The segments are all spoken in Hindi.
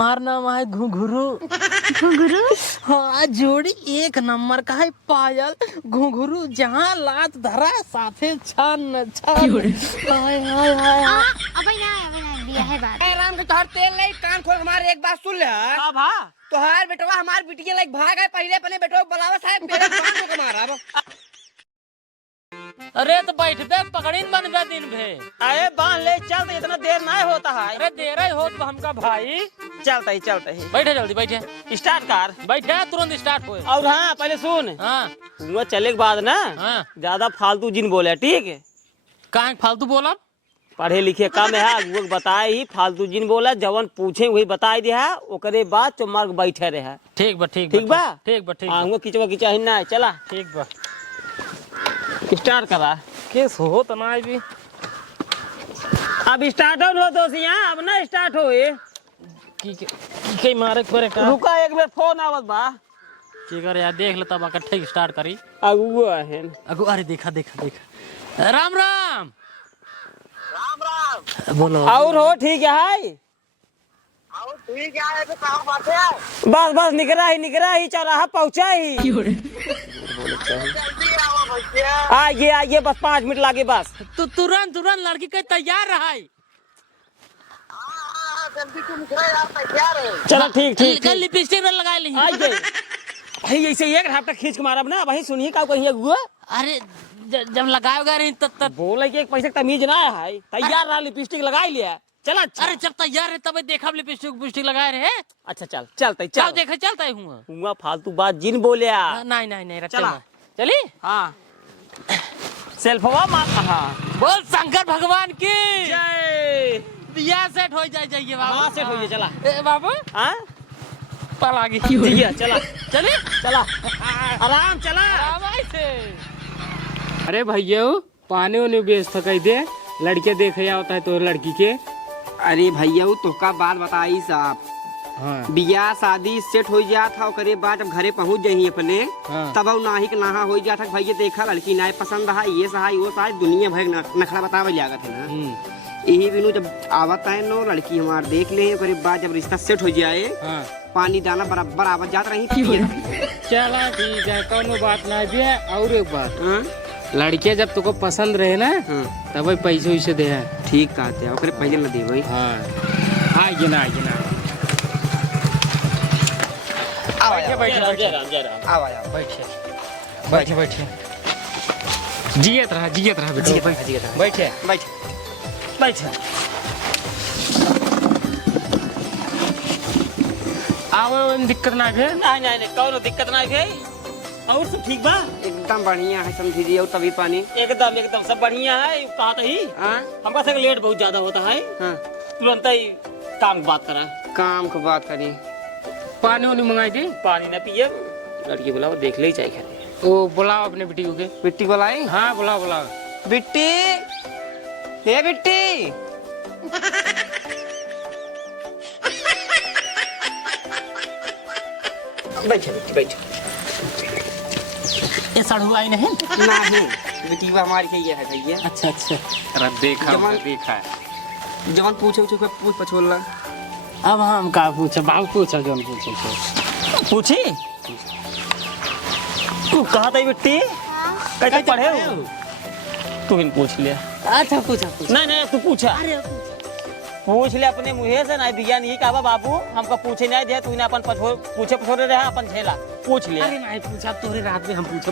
हमारा नाम है घुंघरू। घुंघरू? हाँ, जोड़ी एक नंबर का है पायल घुंघरू, जहाँ लात धरा साथे छन छन। हाय हाय हाय। अबे ना दिया है बात। राम के तोहर तेल नहीं, कान खोल हमारे एक बात सुन ले। हां भा तोहर बेटवा हमार बिटिया लाइक भाग है, पहले पहले बेटवा बुलावा साहब मेरे बांध को मारा। अरे तो बैठ दे, पकड़ी बन बे दिन भे। अरे बांध ले, चल, इतना देर नहीं होता है। अरे देर ही हो तो हमका भाई। चलता ही बैठे, जल्दी बैठे, स्टार्ट कर। बैठे तुरंत स्टार्ट हो। और हाँ पहले सुन, हाँ वो चले के बाद ना ज्यादा फालतू जिन बोले, ठीक है? कहाँ फालतू बोला? पढ़े लिखे कम है, वो बताए ही फालतू जिन बोला, जवन पूछे वही बताई दिया, ओकरे बाद चुमार बैठे रहे। ठीक बा ठीक बा ठीक बा ठीक। वो खिंचवा ही ना, चला ठीक बा, स्टार्ट करा। केस हो तो ना भी अब स्टार्ट हो तो यहाँ, अब ना स्टार्ट हो ये की मारे करे का। रुका एक बार, फोन आवत बा की करे यार, देख ले तब इकट्ठे स्टार्ट करी। अगुआ है अगो, अरे देखा देखा देखा। राम राम राम राम। बोलो। और हो ठीक है? ठीक है, तो कहाँ बात है? बस बस निकरा ही चौराहा पहुँचा ही। जल्दी आओ भैया। आइए बस 5 मिनट लागे बस। तू तुरंत लड़की के तैयार रहा है। हाँ, जल्दी तुम निकलो यार, तैयार है। चलो ठीक। लिपस्टिक लगा ली। आइए भाई, ऐसे एक हफ्ता खींच के मारा ना भाई, सुनिए का कहिए गुआ। अरे जब लगाए गए रही तब बोले कि एक पैसे तमीज ना है, तैयार रहा, लिपस्टिक लगा ही लिया। चला अच्छा। अरे जब तैयार है तब देखा लिपस्टिक लगाए रहे। अच्छा चल देखा चलता हूँ। हुआ फालतू बात जिन बोले। नहीं चला चली। हाँ सेल्फवा मार। हाँ बोल शंकर भगवान की जय। दिया सेट हो जाइए बाबू। हाँ सेट होइए, चला। बाबू हाँ पल आगे चला चली चला आराम चला। अरे भैया पानी वानी बेचता कह दे, लड़के देखे होता है तो लड़की के। अरे भैया तो का बात बताई साहब। हाँ बियाह शादी सेट हो जात था, करे बाद जब घरे पहुंच जाही अपने, हाँ। तब नाही के नहा हो जाता भैया, देखा लड़की ना पसंद है, ये सहाय वो सहाय, दुनिया भर नखरा बतावे लागत है ना। यही बिनु जब आवत है नो लड़की हमार देख ले, करे बाद जब रिश्ता सेट हो जाए, हाँ। पानी दाना बराबर आवत जात रही। चला ठीक है, कोनो बात ना भी। और एक बात, हाँ? लड़के जब तुमको पसंद रहे ना, हाँ। तब पैसे वैसे दे। ठीक कहते हैं, ओकरे पहले न देवे। हाँ आइए ना बैठे जियत रहा बेटा, बैठे। आओ दिक्कत ना भी। नहीं कौनो दिक्कत नहीं है। और सब ठीक बा? एकदम बढ़िया है, समझिए। और तभी पानी एकदम सब बढ़िया है। कहा था ही हाँ? हमका से लेट बहुत ज्यादा होता है, हाँ। तुरंत ही काम की बात करा। काम की बात करी, पानी वानी मंगाई थी। पानी न पिए, लड़की बुलाओ, देख ले चाहिए। ओ बुलाओ अपने बेटी को के। बिट्टी बुलाई। हाँ बुलाओ बिट्टी, हे बिट्टी। बैठ। ये सड़ू आई नहीं। नहीं बेटी हमारी है भैया। अच्छा अरे देखा है। जवान पूछे पूछ पछोल। अब हम का पूछे बाबू, पूछो जो पूछे। पूछी तू कहा था बेटी, कैसे पढ़े हो? तू ही पूछ लिया। अच्छा पूछा नहीं तू पूछा। पूछ ले अपने मुँह से, नहीं विज्ञान ही कहा बाबू, हमको पूछे नहीं दिया, तूने अपन पूछे पछोरे रहा अपन झेला। पूछ लिया। अरे नहीं पूछा, तोरे रात में हम पूछे।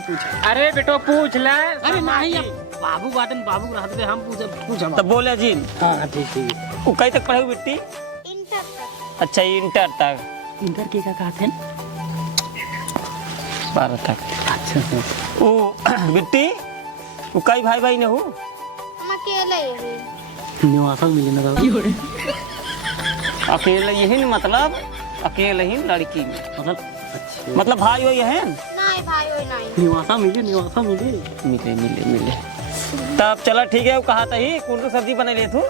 अरे बेटो पूछ ले। अरे नहीं, बाबू बाटन बाबू रात में हम पूछा। तब बोले जी। हाँ ठीक। वो कहीं तक पढ़े बेटी? इंटर तक। अच्छा इंटर तक। इंटर के का कहते हैं? 12 तक। अच्छा वो बेटी वो कई भाई ने हो? हम अकेले ही। निवासा मिले ना बाबू। अकेले यही मतलब, अकेले ही लड़की में मतलब भाई हो है? नहीं भाई हो नहीं। निवासा मिले। मिले। तब चला ठीक है। वो कहा था ही कौन सी सब्जी बना ले तू?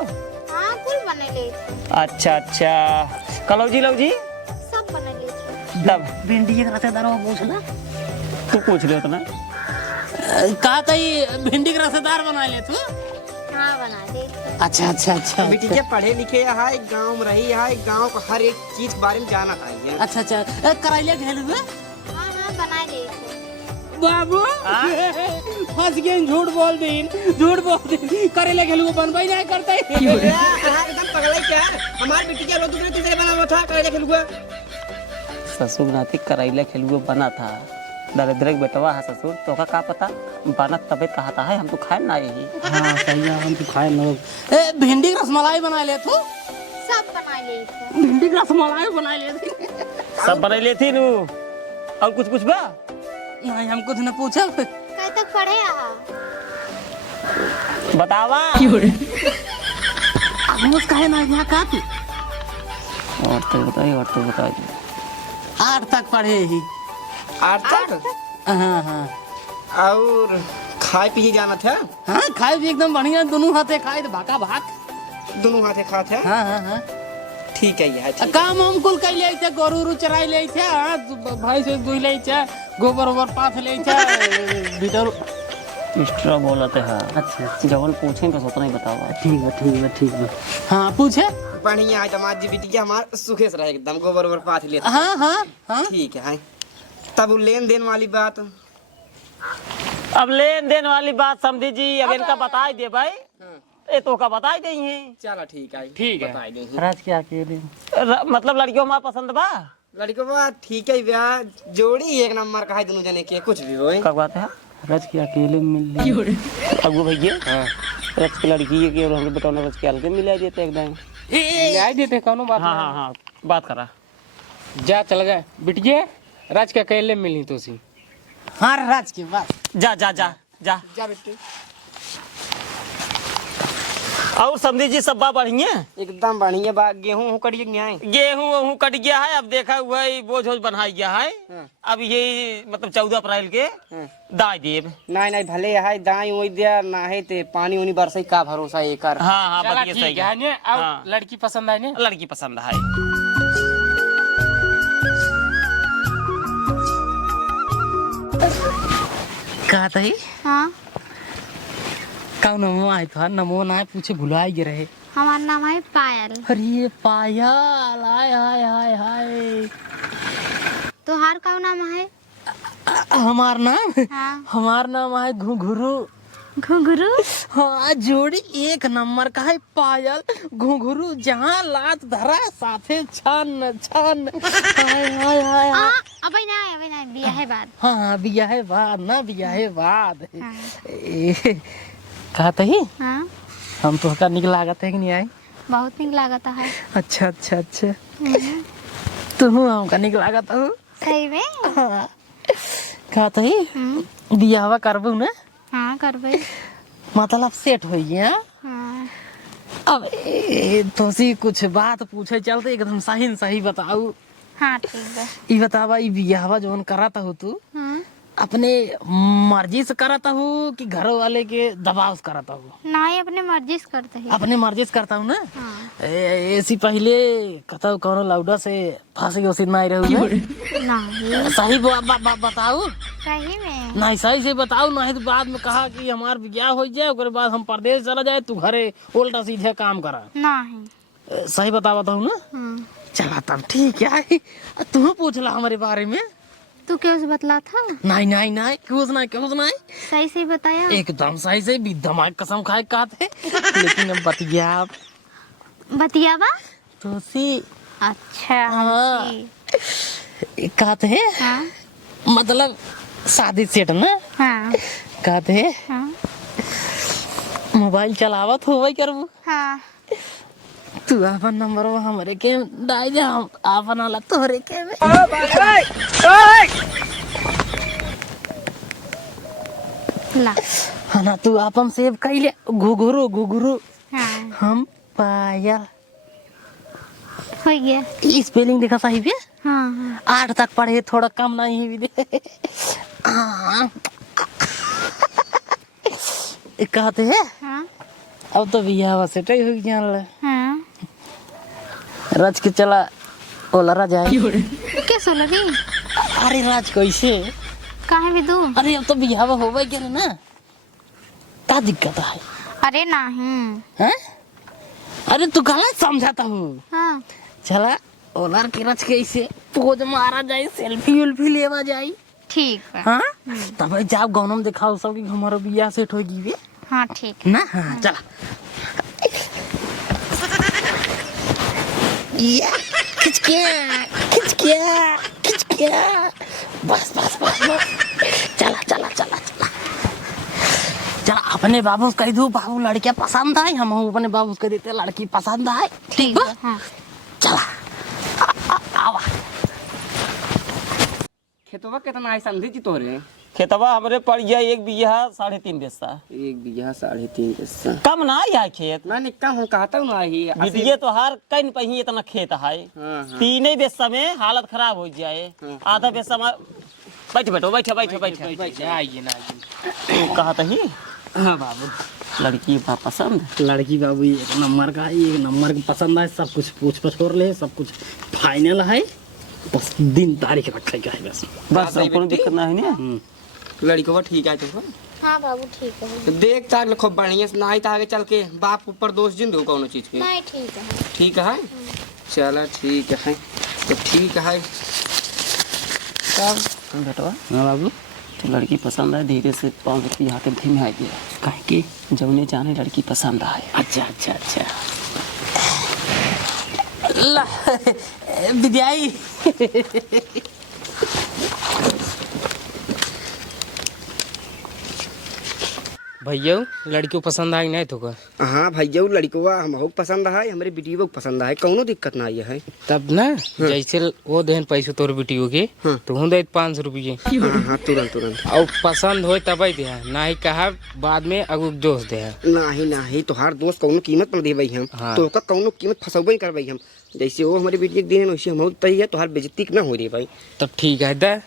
हाँ कुल बने ले। अच्छा कलौजी लौजी सब बने ले। तब भिंडी के रसेदार वो पूछना। तू पूछ ले उतना। कहा था भिंडी के रसेदार बना ले तू। हाँ बना दे। अच्छा अच्छा अच्छा बिटिया पढ़े लिखे है, गांव में रही है, गांव का हर एक चीज के बारे में जाना है। अच्छा अच्छा करैला घेल हुए हाँ हाँ बना लिए थे। बाबू फंस गए, झूठ बोल दिन करैला घेल हुए बनवाई नहीं करते। एकदम पगला क्या, हमारे बिटिया लोग दूसरे तीसरे बना हुआ था करेला खेलुआ। ससुर नाती करैला खेलुआ बना था, दरिद्र के बेटवा है ससुर, तो का पता बना तबे कहता है, हम तो खाए ना यही। हाँ सही है, हम तो खाए लोग। भिंडी का रसमलाई बना ले तू, सब बना लिए थे। भिंडी का रसमलाई बना ले सब बना लेती नू। और कुछ बा नहीं, हम कुछ न पूछब। कहीं तक पढ़े आहा? बतावा। आगमस काहे ना यहाँ का तू? और तो बताइए। 8 तक पढ़े ही। 8 तक? हाँ हाँ और खाए पी जाना था? हाँ, खाए भी एकदम बढ़िया, दोनों हाथे खाए तो भाका भाक। दोनों हाथे खाते हैं? हाँ हाँ हाँ ठीक है यार, ठीक। काम हम कुल कर ले थे, गोरू चराई ले थे, भाई से दुई ले थे, गोबर ओबर पाथ ले थे भीतर। मिस्टर बोलते हैं। अच्छा जवन पूछें तो उतना ही बतावा। ठीक है। हाँ पूछे। बढ़िया है, दामाद जी बिटिया हमार सुखे से रहे, एकदम गोबर ओबर पाथ लेते। हाँ ठीक है। तब लेन देन वाली बात, अब लेन देन वाली बात समझी जी, अब इनका बता दे भाई। ये तो का बता देंगे। चलो ठीक है, बता देंगे। राज के अकेले मतलब लड़कियों हमारा पसंद बा। लड़की बात ठीक है, ब्याह जोड़ी एक नंबर का है, दोनों जने के कुछ भी हो। क्या बात है? राज के अकेले मिल ली अगू भैया। रच की लड़की है कि और हम बेटा रच के अलग मिला देते एकदम। ले देते कौनो बात। हाँ बात करा। जा चल गए बिटिया, राज के अकेले मिली तो सी। हाँ राज के बात। जा बेटे। और समझी जी सब बा बढ़िया, एकदम बढ़िया बा। गेहूं कट गया है? गेहूं कट गया है, अब देखा हुआ है बोझ बनाया गया है। अब यही मतलब 14 अप्रैल के दाई देव। नहीं भले है दाई वही दिया ना है, ते पानी उनी बरसाई का भरोसा है कर। हाँ चला बात ये सही ठीक है ने। अब हाँ। लड़की पसंद आई ने? लड़की पसंद है। कहा था हाँ कौन नमो आए था, नमो ना पूछे भुला ही रहे। हमारा नाम है पायल। अरे पायल, हाय हाय हाय हाय। तोहार का नाम है? हमार नाम हाँ। हमार नाम है घुंघरू। घुंघरू? हाँ, जोड़ी एक नंबर का है पायल घुंघरू, जहाँ लात धरा साथे छन छन। हाय हाय हाय हाय। अबे नहीं बिया है बाद। हाँ बिया है बाद ना, बिया है बाद। हाँ। कहते ही हाँ हम तो का निक लागत है कि नहीं आई? बहुत निक लागता है। अच्छा तुम हमका निक लागत हो सही में? हाँ। कहते ही बियावा करबू ना? हाँ करबे। मतलब सेट हो गया। हाँ अब तो सी कुछ बात पूछे चलते एकदम सही बताऊ। हाँ ठीक है। ई बतावा, ई बियाहवा जोन कराता हो तू हाँ अपने मर्जी से कराता हूँ कि घर वाले के दबाव से कराता हूँ? नहीं अपने मर्जी से करते हैं। अपने मर्जी से करता हूँ ना। हाँ। ऐसी पहले कहता हूँ कौन लौडा से फांसी उसी नहीं रहूँ। नहीं सही बताऊ। सही में? नहीं सही से बताऊ, नहीं तो बाद में कहा कि हमार विज्ञान हो जाए, उसके बाद हम परदेश चला जाए, तू घरे उल्टा सीधे काम करा। नहीं सही बताता हूँ ना। हाँ। चला तब ठीक है। तू पूछला हमारे बारे में? तू क्या उसे बतला था? नहीं क्यों नहीं सही से बताया। एकदम सही से भी दमाग कसम खाए कहते। लेकिन अब बतियावा तो सी। अच्छा हाँ। कहते हैं हाँ मतलब शादी सेट ना। हाँ कहते हैं हाँ मोबाइल चलावत हो वही करबू। हाँ तू अपन नंबर हमारे के डाल दे, हम अपन वाला तोहरे के में। ला हाँ ना, तू अपन सेव कैले घुघरू। हाँ हम पायल। हो गया। स्पेलिंग देखा सही भी? हाँ हाँ 8 तक पढ़े, थोड़ा कम नहीं भी दे। हाँ। कहते हैं हाँ अब तो बियाह सेट ही हो गया। हाँ राज के चला ओलरा जाए। कैसे लगी? अरे राज कैसे? काहे भी दू? अरे अब तो बियाह होवे गया ना, का दिक्कत है? अरे नहीं हैं? अरे तू गलत समझाता हूँ। हाँ चला ओलर के रच के इसे पोज मारा जाए, सेल्फी उल्फी लेवा जाए। ठीक है। हाँ तब जाओ गाँव में दिखाओ सब कि हमारा बिया सेट होगी बे हाँ ठीक है। ना। हाँ चला या, खिंच के बस बस बस बस। चला चला चला चला चला अपने बाबू कह दो, बाबू लड़कियां पसंद आए, हम अपने बाबू कह देते लड़की पसंद आए। ठीक है हाँ चला आवा। खेतवा कितना है समझी जी तोरे? खेतवा हमरे पड़ गया 1 बीघा 3.5 बिस्सा। 1 बीघा 3.5 बिस्सा। कम ना है खेत ना निक्का हूँ कहता हूँ ना ही बिटिए तो हर कहीं पही इतना खेत है। हाँ, हाँ। 3 बिस्सा में हालत खराब हो जाए। हाँ। आधा बिस्सा में बैठ बैठो बैठो बैठो बैठो आइए ना आइए। कहा ही हाँ बाबू लड़की बा पसंद। लड़की बाबू एक नंबर का है, एक नंबर का पसंद है, सब कुछ पूछ पछोर ले, सब कुछ फाइनल है, बस दिन तारीख रखे का है बस। बस अब कोनो दिक्कत ना है ना। लड़कवा ठीक है तो हाँ बाबू ठीक है। तो देख तार खूब बढ़िया से नहीं तो आगे चल के बाप ऊपर दोष जिन दो कौनो चीज के। नहीं ठीक है। ठीक है चला ठीक है तो ठीक है तब बेटवा हाँ बाबू तो लड़की पसंद है, धीरे से 5 रुपये यहाँ के धीमे आ गया कहे की जौने जाने लड़की पसंद आए। अच्छा अच्छा अच्छा ला विद्याई भैया लड़की को पसंद आई नहीं तो का? हाँ भैया लड़कवा हमको पसंद है, हमारे बेटियों को पसंद है, कौनो दिक्कत ना है। तब ना जैसे वो देन पैसे तोर बेटियों के हाँ। तो हूँ दे 500 रुपये हाँ हाँ तुरंत तुरंत और पसंद हो तब दे ना ही कहा बाद में अगुक दोस्त दे। नहीं तोहार दोस्त कौनो कीमत पर देवे हम। हाँ। तो ओका कौनो कीमत फंसबे करबे हम, जैसे वो हमारे बेटी के दिन वैसे हम तई है, तोहार बेइज्जती ना हो रे भाई। तब ठीक है दे।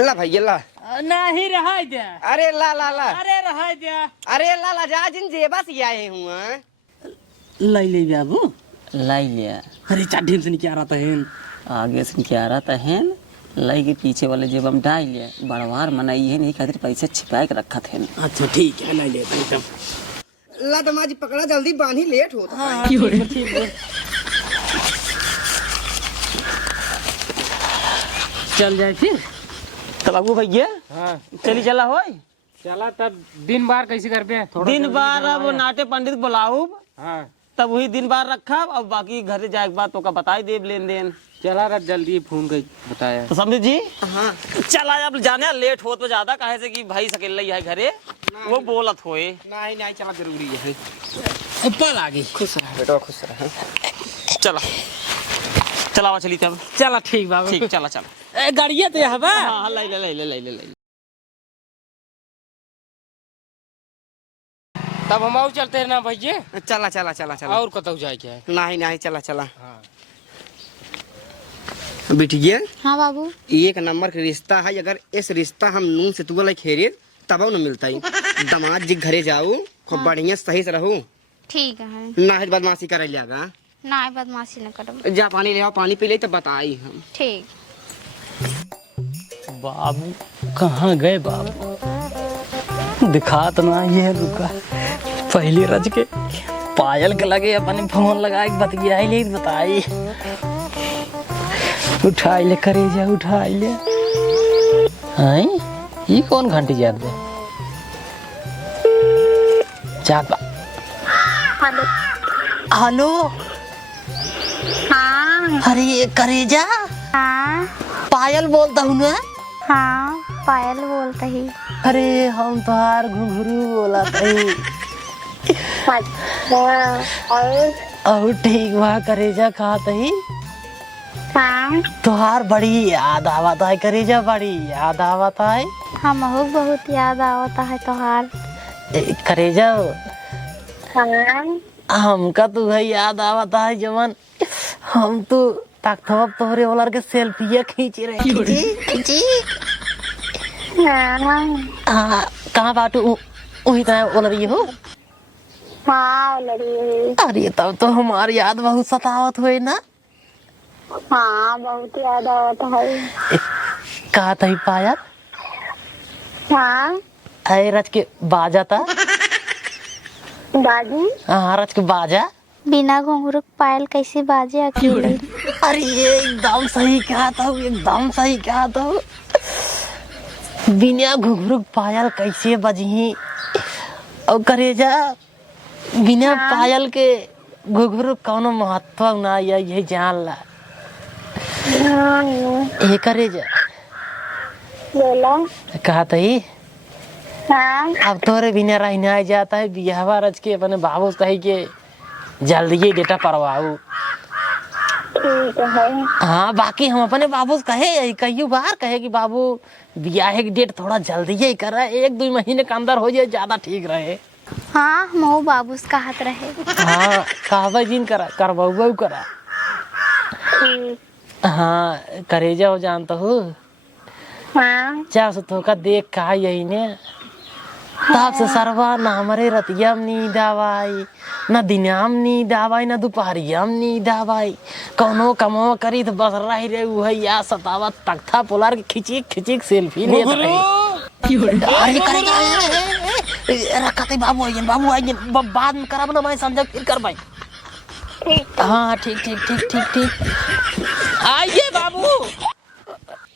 ला भैया ला। नहीं रहा दे, अरे ला ला ला अरे रहा दे, अरे ला ला जा जिन जेबा से आए हुआ। लाई ले बाबू लाई लिया अरे चाटीन से नहीं क्या रहा है आगे से क्या रहा था है लाई के पीछे वाले जेब हम डाल लिया बड़वार मनाई है नहीं खातिर पैसे छिपा के रखा थे। अच्छा ठीक है लाई लेते हैं ला दमाजी पकड़ा जल्दी बांधी लेट होता है। हाँ ठीक है चल जाए फिर तो बाबू भैया हाँ चली चला हो चला तब दिन बार कैसे कर पे दिन बार अब नाटे पंडित बुलाऊ हाँ तब वही दिन बार रखा अब बाकी घर जाए के बाद तो का बताई देव लेन देन। चला रहा जल्दी फोन कर बताया। तो समझे जी हाँ चला अब जाने लेट हो तो ज्यादा कहे से कि भाई सकेला ही है घरे वो बोलत होए। नहीं चला जरूरी है। ऊपर आ गई खुश रह बेटा खुश रह। चला चलावा चली तब चला ठीक बाबू ठीक चला चला गाड़िया तो यहाँ बा हाँ लाई ले लाई ले लाई ले लाई। तब हम और चलते हैं ना भैया। चला चला चला चला और कतौ जाए क्या है? नहीं चला चला। हाँ बिटिया हाँ बाबू एक नंबर का रिश्ता है, अगर इस रिश्ता हम नून से तुगल खेरे तब न मिलता है। दामाद जी घरे जाओ खूब बढ़िया सही से रहो, ठीक है। ना है बदमाशी करे जागा। ना बदमाशी न करब। जा पानी ले आओ, पानी पी ले तब बताई हम। ठीक। बाबू कहाँ गए बाबू दिखा तो ना ये रुका पहली रज के पायल के लगे अपने फोन लगा के बतियाई ले बताई उठाई ले करे जा उठाई ले आई ये कौन घंटी जात दे जात बा। हेलो हेलो हाँ अरे करेजा हाँ पायल बोलता हूँ ना। हाँ पायल बोलता ही। अरे हम तोहार घुंघरू बोला था और ठीक वहाँ करेजा खाता ही हाँ तोहार बड़ी याद आवता है करेजा बड़ी याद आवता है हमको बहुत याद आता है तोहार। करेजा हाँ हमका तो है याद आवता है जवन हम तो तख्तवा तोहरे ओलर के सेल्फिया खींच रहे खींची हाँ हाँ कहाँ बाटू वही तरह ओलर ये हो हाँ लड़ी। अरे तब तो हमारी याद बहुत सतावत हुए ना। हाँ बहुत याद आवत है। कहा था पायल? हाँ अरे रच के बाजा था। बाजी हाँ रच के बाजा। बिना घुंघरू के पायल कैसे बाजे अकेले? अरे ये एकदम सही कहा था, एकदम सही कहा था। बिना घुंघरू के पायल कैसे बजी? और करेजा बिना पायल के घुंघरू कौनो महत्व ना, यही जान ला। ये करेजा बोला। कहा था ही हाँ अब तोरे बिना रहना आ जाता है। बियाहवा रच के अपने बाबू कही के जल्दी ही डेटा परवाऊ। ठीक है। हाँ बाकी हम अपने बाबू से कहे कई बार कहे कि बाबू ब्याह की डेट थोड़ा जल्दी ही करे, 1-2 महीने के अंदर हो जाए ज्यादा ठीक रहे। हाँ मऊ बाबू से कहत रहे। हाँ कहबा जिन करा करबऊ करा। हाँ करेजा हो जानता हूँ। हाँ जब से धोखा देख कहा यही ने तब से सरवा ना हमारे रतिया में नींद आवाई, ना दिनाम नींद आवाई, ना दोपहरिया में नींद आवाई। कौनो कमो करी तो बस रही रे वही या सतावा तख्ता पोलार के खिचिक खिचिक सेल्फी लेत रही। अरे करेजा रखते बाबू आइए, बाबू आइए, बाद में करब ना, मैं समझ फिर कर भाई। हाँ ठीक ठीक ठीक ठीक ठीक आइए बाबू।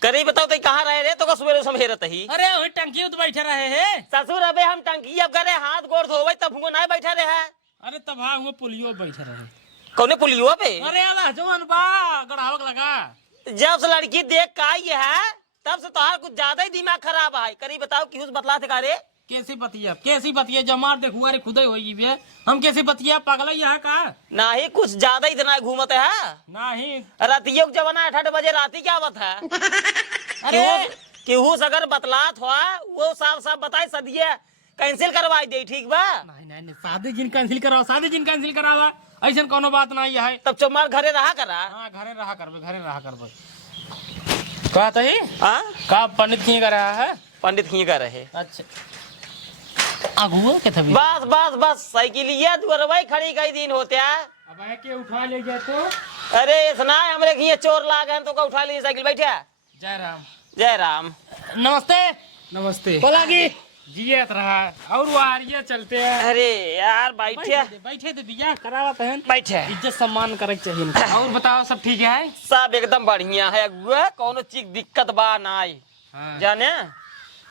करी बताओ तो कहाँ रहे रे? तो का सुबह समझे ही। अरे वही टंकी तो बैठे रहे हैं। ससुर अबे हम टंकी अब करे हाथ गोड़ धोवे तब हुआ नहीं बैठा रहे है। अरे तब हाँ वो पुलियो बैठे रहे। कौने पुलियो पे? अरे अला जवान बा गड़ावक लगा। जब से लड़की देख का आई है तब से तोहार कुछ ज्यादा ही दिमाग खराब है। करी बताओ कि उस बतला थे का रे? कैसी बतिया जमार देखुआ रे खुदे होई बे। हम कैसी बतिया पागल यहाँ का? नहीं कुछ ज्यादा ही दिना घूमत है। नहीं रातियों के जमाना 8 बजे राती क्या बात है? अरे केहू से अगर बतलात हुआ वो साफ साफ बताई सदिया कैंसिल करवाई दे। ठीक बा? नहीं शादी जिन कैंसिल करावा ऐसा कोनो बात नहीं है। तब चुमार घरे रहा करा। हाँ घरे रहा करबे। का तही हाँ का पंडित की कर रहा है? पंडित ही का रहे। अच्छा आगुआ के थबी बस बस बस साइकिलिया दुअरवाई खड़ी कई दिन होते है। अब है के उठा ले गया तो? अरे इतना हमरे घिए चोर लाग हैं तो का उठा ली साइकिल बैठे। जय राम। जय राम। नमस्ते बोलागी जियत रहा और वो आरिया चलते हैं। अरे यार बैठे थे बिया करावत है। बैठे इज्जत सम्मान करे चाहिए। और बताओ सब ठीक है? सब एकदम बढ़िया है अगुआ, कोनो चीज दिक्कत बा नाई। हाँ। जाने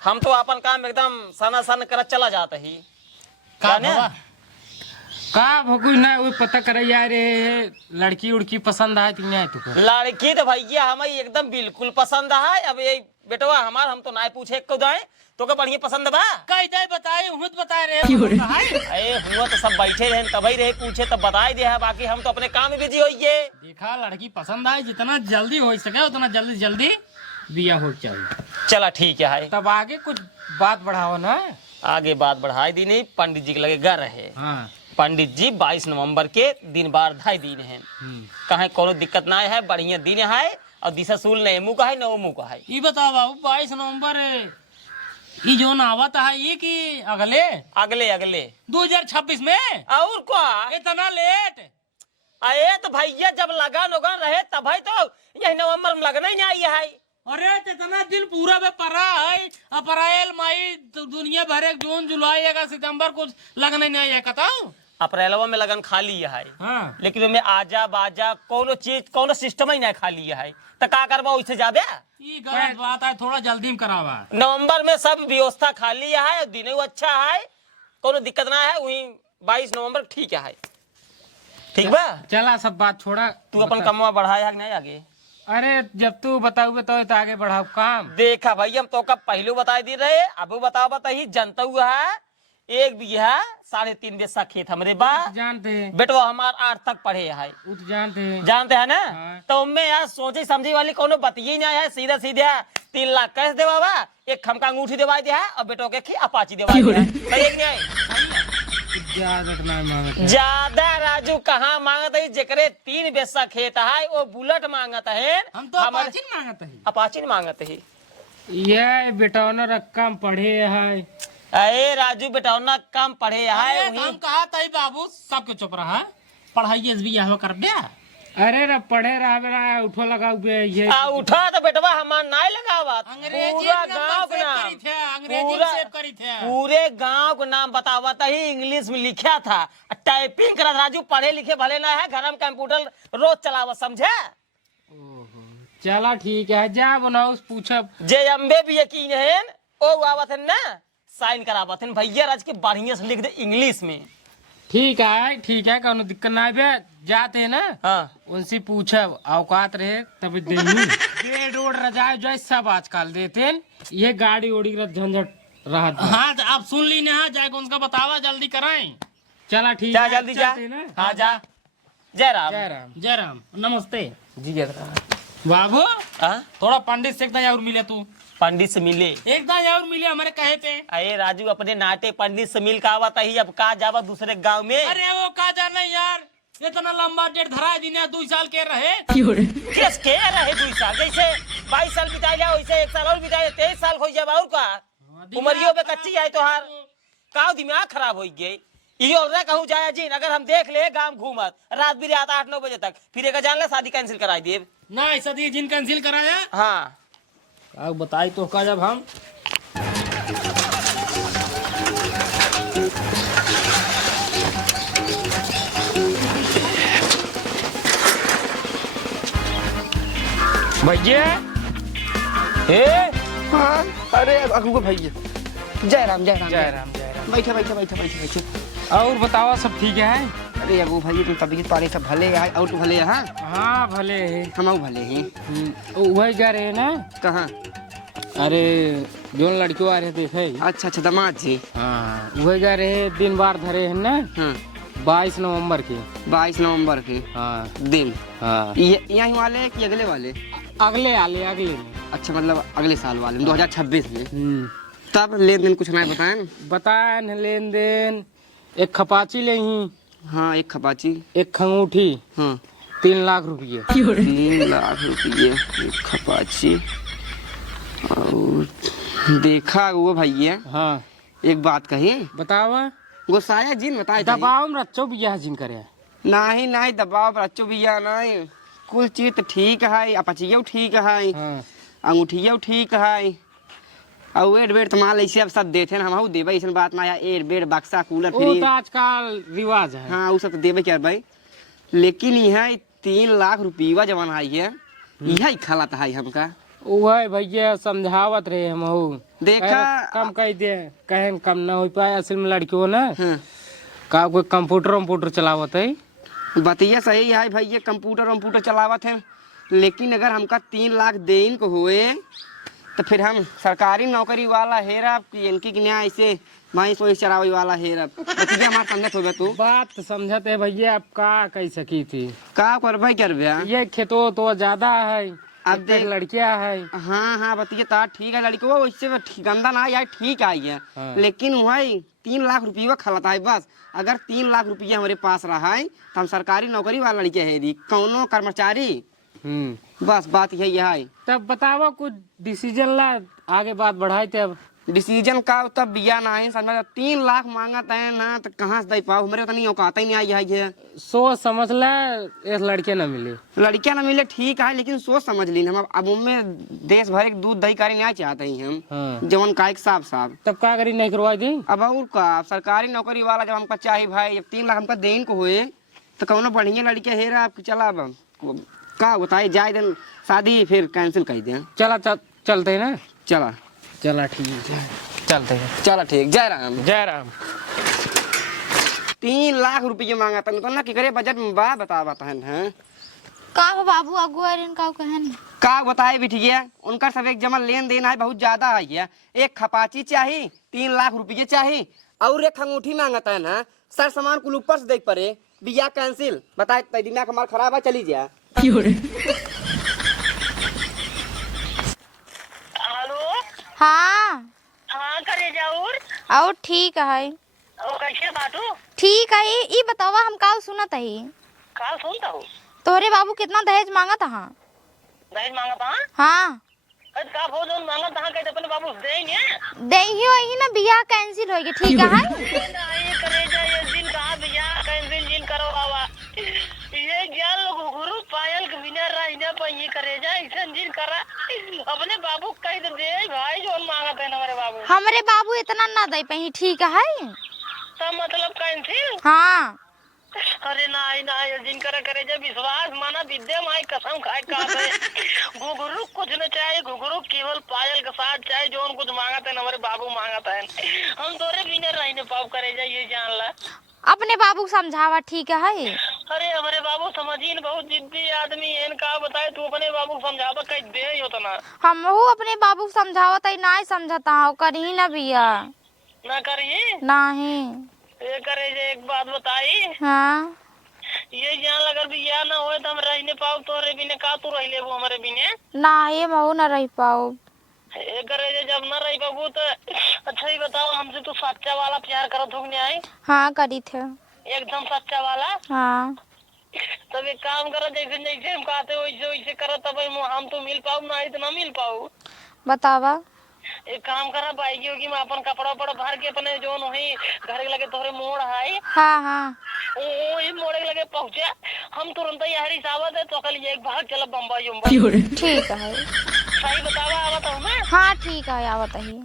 हम तो अपन काम एकदम सना सन कर चला जाता ही। जाने का भगु ना वो पता करे यार लड़की उड़की पसंद है कि नहीं तुको? लड़की तो भैया हमें एकदम बिल्कुल पसंद है। अब ये बेटवा हमार हम तो ना पूछे को जाए तो का बढ़िया पसंद बा। कई दे बताए हुत बता रहे हो। अरे हुआ तो सब बैठे रहे तभी रहे पूछे तब बताई दे है। बाकी हम तो अपने काम में बिजी होइए। देखा लड़की पसंद आए जितना जल्दी हो सके उतना जल्दी बिया हो चाहिए। चला ठीक है तब आगे कुछ बात बढ़ाओ ना। आगे बात बढ़ाई दी नहीं। पंडित जी के लगे घर रहे। हाँ। पंडित जी 22 नवंबर के दिन बार धाई दिन है। कहे कोनो दिक्कत ना है, बढ़िया दिन है और दिशा सूल ने मुँह का है न मुँह का है। ये बताओ बाबू 22 नवंबर ये जो आवत है ये कि अगले अगले 2026 में? और क्या इतना लेट? अरे तो भैया जब लगा लोगन रहे तब तो यही नवंबर में लगना ही नहीं है। अरे इतना दिन पूरा में पड़ा है। अप्रैल मई दुनिया भर जून जुलाई अगस्त सितंबर कुछ लगना नहीं है। बताओ अप्रैलवा में लगन खाली है। हाँ। लेकिन उनमें आजा बाजा कोनो चीज कोनो सिस्टम ही नहीं खाली है तो का करवा उससे जाबे? ये गलत बात है, थोड़ा जल्दी में करावा। नवंबर में सब व्यवस्था खाली है, दिन अच्छा है, कोनो दिक्कत ना है। वही 22 नवंबर ठीक है। ठीक बा? चला सब बात छोड़ा, तू अपन कमवा बढ़ाया है नहीं आगे? अरे जब तू बताओगे तो आगे बढ़ाओ काम। देखा भाई हम तो कब पहले बता दी रहे, अब बताओ बताइए। जनता हुआ है 1 बीघा 3.5 बेसा खेत हमरे बा। जानते हैं बेटवा हमार 8 तक पढ़े है। जानते हैं ना? हाँ। तो मैं यार सोची समझी वाली कोनो बतिये नहीं है। सीधा 3 लाख कैश देवा, एक खमका अंगूठी देवा दिया और बेटो के अपाची देवा दिया। ज्यादा राजू कहाँ मांगत है? जेकरे 3 बेसा खेत है वो बुलेट मांगत है। हम तो अपाचिन मांगत है। अपाचिन मांगत है। ये बेटा न रकम पढ़े है अरे राजू बेटा ना कम पढ़े है अरे हम कहा तई बाबू सबके चुप रहा पढ़ाई एस भी यहाँ कर दिया। अरे रे पढ़े रहा उठो लगा हुए ये उठा तो बेटवा हमार नहीं लगावा अंग्रेजी पूरा गांव का नाम अंग्रेजी सेव करी थे। पूरे गांव का नाम बतावा था ही इंग्लिश में लिखा था टाइपिंग करा राजू पढ़े लिखे भले ना है घर में कंप्यूटर रोज चलावा समझे। चला ठीक है जा बनाओ पूछा जे अम्बे भी यकीन है ओ आवत है ना साइन करावत है भैया राज के बढ़िया से लिख दे इंग्लिश में। ठीक है कोनो दिक्कत ना है जाते है ना हाँ उनसे पूछा औकात रहे तभी देनी बेड ओड रजाई जो सब आजकल देते हैं ये गाड़ी ओड़ी का झंझट रहा हाँ आप सुन ली ना जाए उनका बतावा जल्दी कराएं। चला ठीक जा है जल्दी जा चलते ना हाँ जा जय राम जय राम जय राम नमस्ते जी जय बाबू हाँ थोड़ा पंडित से एकदम और मिले तू पंडित से मिले एकदम और मिले हमारे कहे पे। अरे राजू अपने नाटे पंडित से मिल का आवत ही अब का जावा दूसरे गांव में। अरे वो का जाना यार इतना लंबा डेट धरा दिन 2 साल के रहे केस के रहे 2 साल जैसे 22 साल बिताई लिया वैसे 1 साल और बिताई 23 साल हो जाए और का उमरियो पे कच्ची है तोहार का दिमाग खराब हो गई ये और कहूँ जाया जी अगर हम देख ले गांव घूमत रात भी आता 8-9 बजे तक फिर एक जान ले शादी कैंसिल कराई देव ना ऐसा दिए जिन कैंसिल कराया। हाँ अब बताई तो का जब हम भैया हाँ अरे अगू भैया जय राम जय राम जय राम जय राम बैठे बैठे बैठे बैठे बैठे और बतावा सब ठीक है। अरे अगू भैया तुम तबीयत पानी सब भले है और तो भले है हाँ हाँ भले है हम भले हैं वही जा रहे ना कहाँ अरे जो लड़कियों आ रहे देखे अच्छा अच्छा दामाद जी हाँ वही जा रहे दिन बार धरे है ना हाँ 22 नवंबर के 22 नवंबर के हाँ दिन हाँ यहाँ वाले कि अगले वाले अगले आले अगले अच्छा मतलब अगले साल वाले 2026 में तब लेन देन कुछ नहीं बताए ना बताए न लेन देन एक खपाची ले ही हाँ एक खपाची एक खंगूठी हाँ 3 लाख रुपये 3 लाख रुपये एक खपाची और देखा वो भैया हाँ एक बात कही बतावा गोसाया जी ने बताए दबाव में रच्चो बियाह जिन करे नहीं नहीं दबाव बच्चों भैया नहीं कुल चीज तो ठीक है अपचियो ठीक है हाँ अंगूठियो ठीक है और एड बेड तो माल ऐसे अब सब देते हैं हम देवे ऐसा बात ना एड बेड बक्सा कूलर वो फ्री तो आजकल रिवाज है। हाँ वो सब तो देवे क्या भाई लेकिन यह 3 लाख रुपया जवन आई है यह खाला है हमका वही भैया समझावत रहे हम देखा कम कह दे कहे कम ना हो पाए असल में लड़कियों ना हाँ का कोई कंप्यूटर चलावत है बतिया सही है भैया कंप्यूटर चलावत है लेकिन अगर हमका 3 लाख देन को हुए तो फिर हम सरकारी नौकरी वाला हेरा इनकी न्याय ऐसे वहीं सोई चरावी वाला हेरा बतिया हमारा समझत होगा तू बात समझते है भैया अब का कह सकी थी का करबे करबे ये खेतो तो ज्यादा है अब अब देख लड़कियां है हाँ हाँ बतिया तार ठीक है लड़की वो उससे गंदा ना यार ठीक आई है हाँ। लेकिन वही 3 लाख रुपया खलता है बस अगर 3 लाख रुपया हमारे पास रहा है तो हम सरकारी नौकरी वाला लड़के है कौनो कर्मचारी बस बात यही है। तब बतावा कुछ डिसीजन ला आगे बात बढ़ाए थे अब डिसीजन का तब बिया ना है समझ 3 लाख मांगत है ना तो कहाँ से दे पाओ हमारे तो नहीं औकात ही नहीं आई है सोच समझ ले इस लड़के न मिले लड़कियां ना मिले ठीक है लेकिन सोच समझ ली हम अब उनमें देश भर के दूध दही करे नहीं चाहते हैं हम हाँ। जवन का एक साफ साफ तब का करी नहीं करवा दी अब और का सरकारी नौकरी वाला जब हमका चाहिए भाई जब 3 लाख हमका देन को हुए तो कौनो बढ़िया लड़के हेरा आप चला अब का बताए जाए दिन शादी फिर कैंसिल कर दें चला चलते हैं ना चला चला ठीक है चलते हैं चला ठीक जय राम जय राम 3 लाख रुपये मांगा था तो ना कि करे बजट में बा बता है का हो बाबू अगुआरिन का कहन का बताए बिटिया उनका सब एक जमा लेन देन है बहुत ज्यादा है एक खपाची चाहिए 3 लाख रुपये चाहिए और एक अंगूठी मांगता है ना सर सामान कुल ऊपर से देख पड़े बिया कैंसिल बताए दिमाग हमारा खराब है चली जा हेलो हाँ हाँ करे जाऊर और ठीक है और कैसे बाटू ठीक है ई बतावा हम काल सुनत है काल सुनता हूँ तोरे बाबू कितना दहेज मांगत हाँ दहेज मांगा था हाँ अरे का हो जो मांगा तहां कह अपने बाबू से देंगे दे ही होई ना बियाह कैंसिल होगी ठीक है नहीं करे जा ये दिन कहां भैया कैंसिल जिन करो बाबा ये ज्ञान लोग गुरु पायल के बिना रहने पर ये करे जा ऐसा जिन करा अपने बाबू कह दे भाई जो मांगा थे हमारे बाबू हमारे बाबू इतना ना दे पाई ठीक है तब मतलब कैंसिल हाँ अरे नहीं नहीं जिन करे जब विश्वास माना विद्या माई कसम खाए का घुघरू कुछ न चाहे घुघरू केवल पायल के साथ चाहे जो कुछ मांगा था हमारे बाबू मांगा था हम तोरे बिना रह न पाओ करे जा ये जान ला अपने बाबू समझावा ठीक है अरे हमारे बाबू समझी न बहुत जिद्दी आदमी है का बताए तू अपने बाबू समझावा कह दे हो तो ना हम अपने बाबू समझावत है ना समझता हूँ करी ना बिया ना करिए नहीं ये करे जे एक बात बताई हाँ ये जान अगर भी या ना होए तो हम रह न पाओ तोरे बिना का तू रह ले वो हमारे बिना ना ये महू न रह पाओ ये करे जे जब न रह पाबू तो अच्छा ही बताओ हमसे तू सच्चा वाला प्यार करो थूक नहीं आई हाँ करी थे एकदम सच्चा वाला हाँ तब एक काम करो जैसे जैसे हम कहते वैसे वैसे करो तब हम तो मिल पाऊ ना तो ना मिल पाऊ बतावा एक काम करा बाइक होगी मैं अपन कपड़ा उपड़ा भर के अपने जो वही घर के लगे तोहरे मोड़ है हाँ हाँ वही मोड़ के लगे पहुंचे हम तुरंत ही हरी सावत है तो कल एक भाग चलो बम्बई उम्बई ठीक है सही बतावा आवत हूँ मैं हाँ ठीक है आवत ही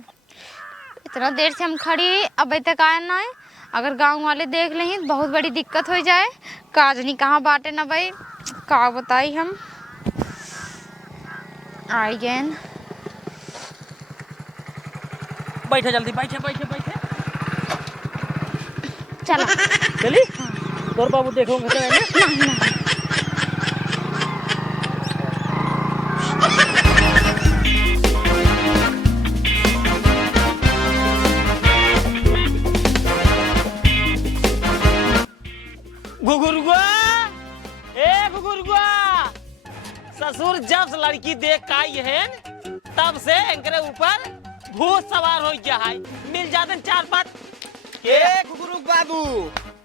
इतना देर से हम खड़ी अब तक आए ना है अगर गांव वाले देख लें तो बहुत बड़ी दिक्कत हो जाए काज नहीं कहाँ बाटे ना भाई का बताई हम आई गए बैठे जल्दी बैठे बैठे बैठे चला चली तोर बाबू देखोगे तो मैंने घुघुरुआ ए घुघुरुआ ससुर जब से लड़की देख के आई है तब से इनके ऊपर भूत सवार हो गया है मिल जाते चार पाँच ए घुघरू बाबू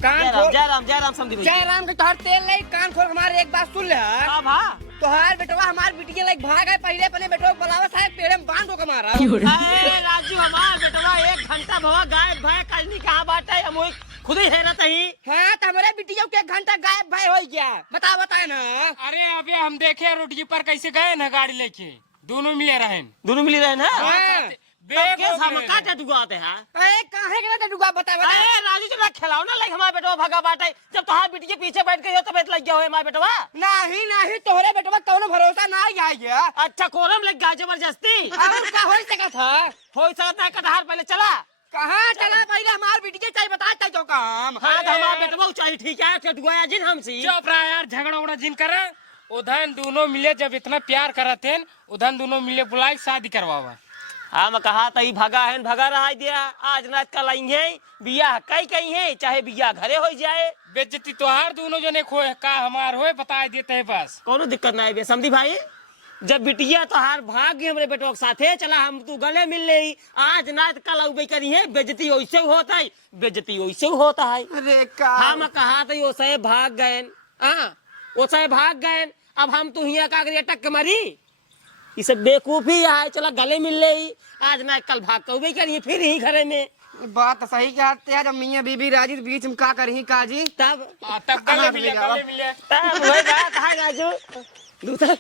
कान खोल जय राम समझी भाई जय राम के तोहर तेल नहीं कान खोल हमारे एक बात सुन ले अब हाँ तोहार बेटवा हमार बिटिया लाइक भाग है पहले अपने बेटवा बुलावा साहब पेड़े में बांध को मारा अरे राजू हमार बेटवा 1 घंटा भवा गायब भय कजनी कहाँ बाटे हम वही खुद ही हैरत ही हाँ तो हमारे बिटिया के 1 घंटा गायब भाई हो गया बताए ना अरे अभी हम देखे रोड पर कैसे गए ना गाड़ी लेके दोनों मिले रहे दोनों मिली रहे ना हाँ। बेग हम का टटुआते हैं ए काहे के ना डुगा बता अरे राजू जरा खिलाओ ना लाइक हमारा बेटवा भगा बाटे जब तोहार बिटी के पीछे बैठ गई हो तो लग गया हो हमारा बेटवा नहीं तोहरे बेटवा कौनो भरोसा ना आई गया अच्छा कोरम लग गया जबरदस्ती और का हो सका था हो सकता है कटहार पहले चला कहाँ चला पहले हमार बिटिया चाहिए बता जो काम हाँ तो हमारा बेटवा चाहिए ठीक है टटुआया जिन हमसे चुप रहा यार झगड़ा उगड़ा जिन कर उधन दोनों मिले जब इतना प्यार करते उधन दोनों मिले बुलाए शादी करवावा हम कहा तई भगा है भगा रहा दिया आज रात कल आएंगे बिया कई है चाहे बिया घरे हो जाए बेइज्जती तोहार दोनों जने खोए का हमार होए बता देते है बस कोनो दिक्कत ना है समझी भाई जब बिटिया तोहार भाग गई हमरे बेटवा के साथे चला हम तू गले मिल ले आज रात कल उबे करी है बेइज्जती वैसे होता है बेइज्जती वैसे होता है अरे का हम कहा तो ओसे भाग गए हाँ ओसे भाग गए अब हम तू हिया का अटक के मरी इसे बेकूफी है चला गले मिल ले आज ना कल भाग कौबे करिए फिर ही घरे में बात सही कहते हैं जब मियां बीबी राजी तो बीच में का करही काजी तब तब गले मिले तब वही बात है राजू दूसरा